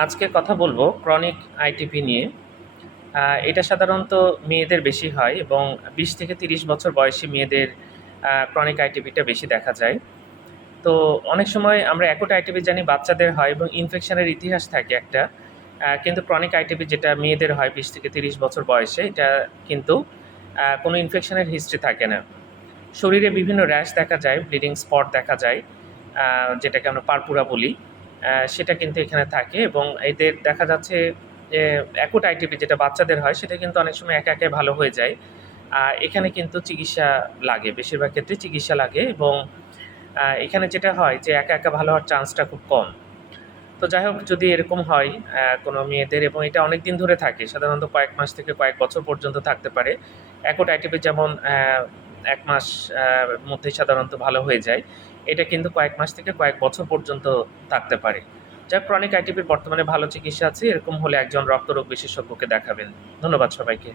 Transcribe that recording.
আজকে কথা বলবো ক্রনিক আইটিপি নিয়ে। এটা সাধারণত মেয়েদের বেশি হয় এবং ২০ থেকে ৩০ বছর বয়সী মেয়েদের ক্রনিক আইটিপিটা বেশি দেখা যায়। তো অনেক সময় আমরা অ্যাকুট আইটিপি জানি বাচ্চাদের হয় এবং ইনফেকশনের ইতিহাস থাকে একটা। কিন্তু ক্রনিক আইটিপি যেটা মেয়েদের হয় ২০ থেকে ৩০ বছর বয়সে, এটা কিন্তু কোনো ইনফেকশনের হিস্ট্রি থাকে না। শরীরে বিভিন্ন র্যাশ দেখা যায়, ব্লিডিং স্পট দেখা যায়, যেটাকে আমরা পারপুরা বলি। সেটা কিন্তু এখানে থাকে এবং এদের দেখা যাচ্ছে যে অ্যাকুট আইটিপি যেটা বাচ্চাদের হয় সেটা কিন্তু অনেক সময় একা একাই ভালো হয়ে যায়। এখানে কিন্তু চিকিৎসা লাগে, বেশিরভাগ ক্ষেত্রে চিকিৎসা লাগে এবং এখানে যেটা হয় যে একা একা ভালো হওয়ার চান্সটা খুব কম। তো যাই হোক, যদি এরকম হয় কোনো মেয়েদের এবং এটা অনেকদিন ধরে থাকে, সাধারণত কয়েক মাস থেকে কয়েক বছর পর্যন্ত থাকতে পারে। অ্যাকুট আইটিপি যেমন ১ মাস মধ্যেই সাধারণত ভালো হয়ে যায়। এটা কিন্তু কয়েক মাস থেকে কয়েক বছর পর্যন্ত থাকতে পারে। যা ক্রনিক আইটিপির বর্তমানে ভালো চিকিৎসা আছে, এরকম হলে একজন রক্তরোগ বিশেষজ্ঞকে দেখাবেন। ধন্যবাদ সবাইকে।